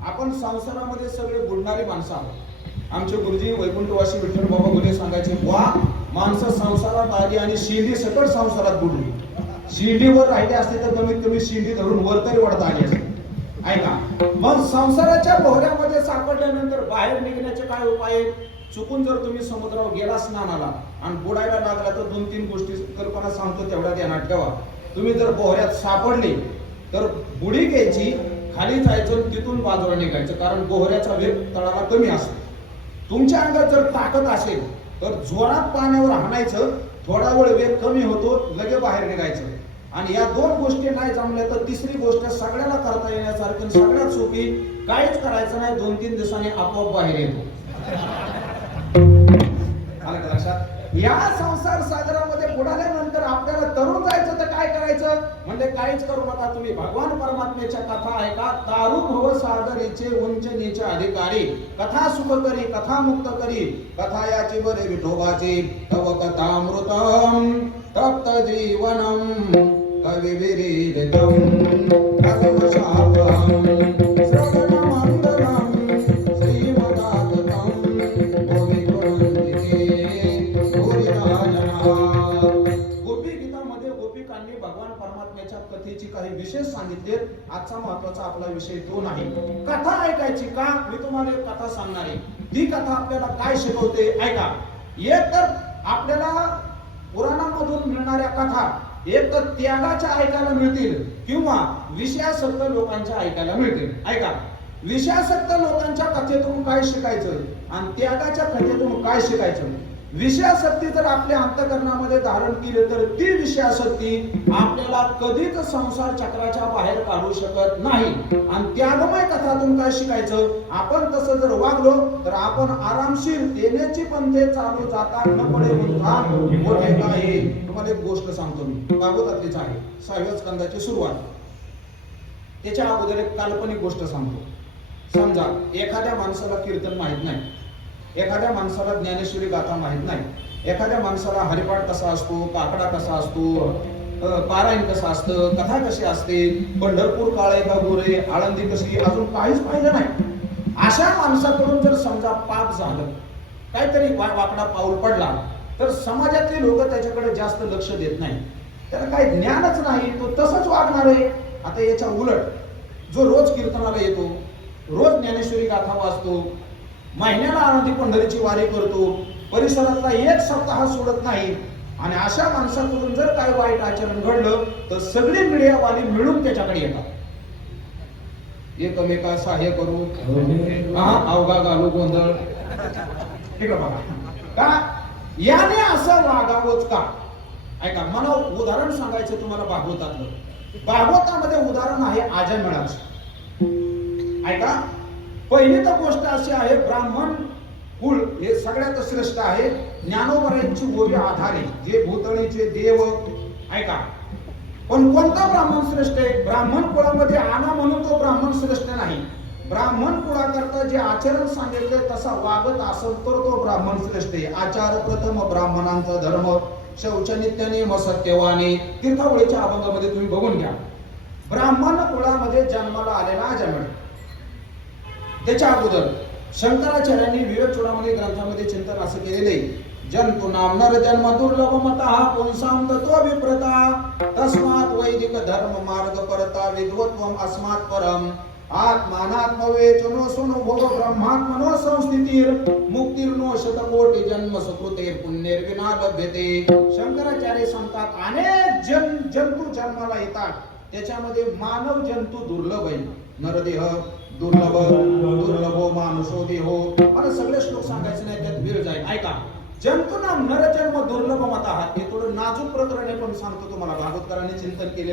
आपण संसारामध्ये सगळे बुडणारी माणसं आहोत. आमचे गुरुजी वैकुंठवासी विठ्ठल बाबा गुले सांगायचे वा माणसं संसारात आली आणि शिर्डी सकट संसारात बुडली. शिर्डीवर राहिले असते तर कमीत कमी शिर्डी धरून वर तरी वाढता आली असते. ऐका मग संसाराच्या बोहऱ्यामध्ये सापडल्यानंतर बाहेर निघण्याचे काय उपाय आहेत? चुकून जर तुम्ही समुद्रावर गेला स्नानाला आणि बुडायला लागला तर दोन तीन गोष्टी कल्पना सांगतो तेवढ्या ध्यानात ठेवा. तुम्ही जर बोहऱ्यात सापडले तर बुडी घ्यायची खाली जायचं आणि तिथून बाजूला निघायचं कारण बोहऱ्याचा वेग तळाला कमी असतो. तुमच्या अंगात जर ताकद असेल तर जोरात पाण्यावर हाणायचं थोडा वेळ वेग कमी होतो लगे बाहेर निघायचं. आणि या दोन गोष्टी नाही जमल्या तर तिसरी गोष्ट सगळ्याला करता येण्यासारखी सगळ्यात सोपी काहीच करायचं नाही दोन तीन दिवसांनी आपोआप बाहेर येतो. लक्षात? या संसार सागरामध्ये बुडाल्यानंतर आपल्याला तरुण जायचं तर काय करायचं? म्हणजे काहीच करू नका तुम्ही. भगवान परमात्म्याच्या कथा ऐका तारू भव सागरीचे उंच नीचे अधिकारी. कथा सुख करी कथा मुक्त करी. कथा याची बरे विठोबाची. तव कथामृतम तप्त जीवनम. आजचा महत्त्वाचा आपला विषय तो नाही. कथा ऐकायची का? मी तुम्हाला एक कथा सांगणार आहे. ही कथा आपल्याला काय शिकवते? ऐका. एक तर आपल्याला पुराणामधून मिळणाऱ्या कथा. एक तर त्यागाच्या ऐकायला मिळतील किंवा विषयासक्त लोकांच्या ऐकायला मिळतील. ऐका. विषयासक्त लोकांच्या कथेतून काय शिकायचं? आणि त्यागाच्या कथेतून काय शिकायचं? विषयासक्ती जर आपल्या अंतकरणामध्ये धारण केली तर ती विषयासक्ती आपल्याला कधीच संसार चक्राच्या बाहेर काढू शकत नाही. आणि त्यागमय कथातून काय शिकायचं? आपण तसं जर वागलो तर आपण आरामशीर देण्याची पंथे चालू जाता न पडे मोठे तुम्हाला एक गोष्ट सांगतो मी. भागवतातलीच आहे. सहाव्या स्कंदाची सुरुवात. त्याच्या अगोदर एक काल्पनिक गोष्ट सांगतो. समजा एखाद्या माणसाला कीर्तन माहीत नाही. एखाद्या माणसाला ज्ञानेश्वरी गाथा माहीत नाही. एखाद्या माणसाला हरिपाठ कसा असतो काकडा कसा असतो पारायण कसं असतं कथा कशी असते पंढरपूर काळे का गोरे आळंदी कशी अजून काहीच पाहिलं नाही. अशा माणसाकडून जर समजा पाप झालं काहीतरी वाकडा पाऊल पडला तर समाजातले लोक त्याच्याकडे जास्त लक्ष देत नाही. त्याला काही ज्ञानच नाही तो तसंच वागणार आहे. आता याच्या उलट जो रोज कीर्तनाला येतो रोज ज्ञानेश्वरी गाथा वाचतो महिन्याला आनंदी पंढरीची वारी करतो. परिसरातला एक सप्ताह सोडत नाही. आणि अशा माणसाकडून जर काय वाईट आचरण घडलं तर सगळी मीडियावाले मिळून त्याच्याकडे येतात. एकमेका सहाय्य करू अवघा घालू गोंधळ. ठीक आहे बघा. का? याने असं वागावंच का? ऐका मला उदाहरण सांगायचं तुम्हाला भागवतातलं. भागवतामध्ये उदाहरण आहे आजमेळाचं ऐका पहिली तर गोष्ट अशी आहे ब्राह्मण कुळ हे सगळ्यात श्रेष्ठ आहे. ज्ञानोबरायांची गोरी आधारे जे भूतळीचे देव ऐका पण कोणता ब्राह्मण श्रेष्ठ आहे? ब्राह्मण कुळामध्ये आना म्हणून तो ब्राह्मण श्रेष्ठ नाही. ब्राह्मण कुळाकरता जे आचरण सांगितले तसा वागत असेल तर तो ब्राह्मण श्रेष्ठ आहे. आचार प्रथम ब्राह्मणांचा धर्म शौच नित्य सत्यवाने. तीर्थावळीच्या अभंगामध्ये तुम्ही बघून घ्या. ब्राह्मण कुळामध्ये जन्माला आलेला अजामिळ त्याच्या अगोदर शंकराचार्यांनी विवेक चूडामणी ग्रंथामध्ये चिंतन असं केलेले जंतु नाम नर जन्म दुर्लभ मता पुंसाम तत्व विप्रता तस्मात वैदिक धर्म मार्ग परता विद्वत्व अस्मात् परम. आत्मानात्मवे वेचनो सुनो भोग ब्रह्मात्मनो संस्थितीर. मुक्तीर्नो शतकोटी जन्म सुकृते पुण्यर्विना लभ्यते शंकराचार्य सांगतात अनेक जन जंतू जन्माला येतात. त्याच्यामध्ये मानव जंतू दुर्लभ आहे नरदेह दुर्लभ दुर्लभो मानसो देहो मला सगळे श्लोक सांगायचे नाही त्यात वेळ जाईल. ऐका. जंतुना नरजन्म दुर्लभ मत आहात हे थोडं नाजूक प्रकरण आहे पण सांगतो तुम्हाला. भागवतकरांनी चिंतन केले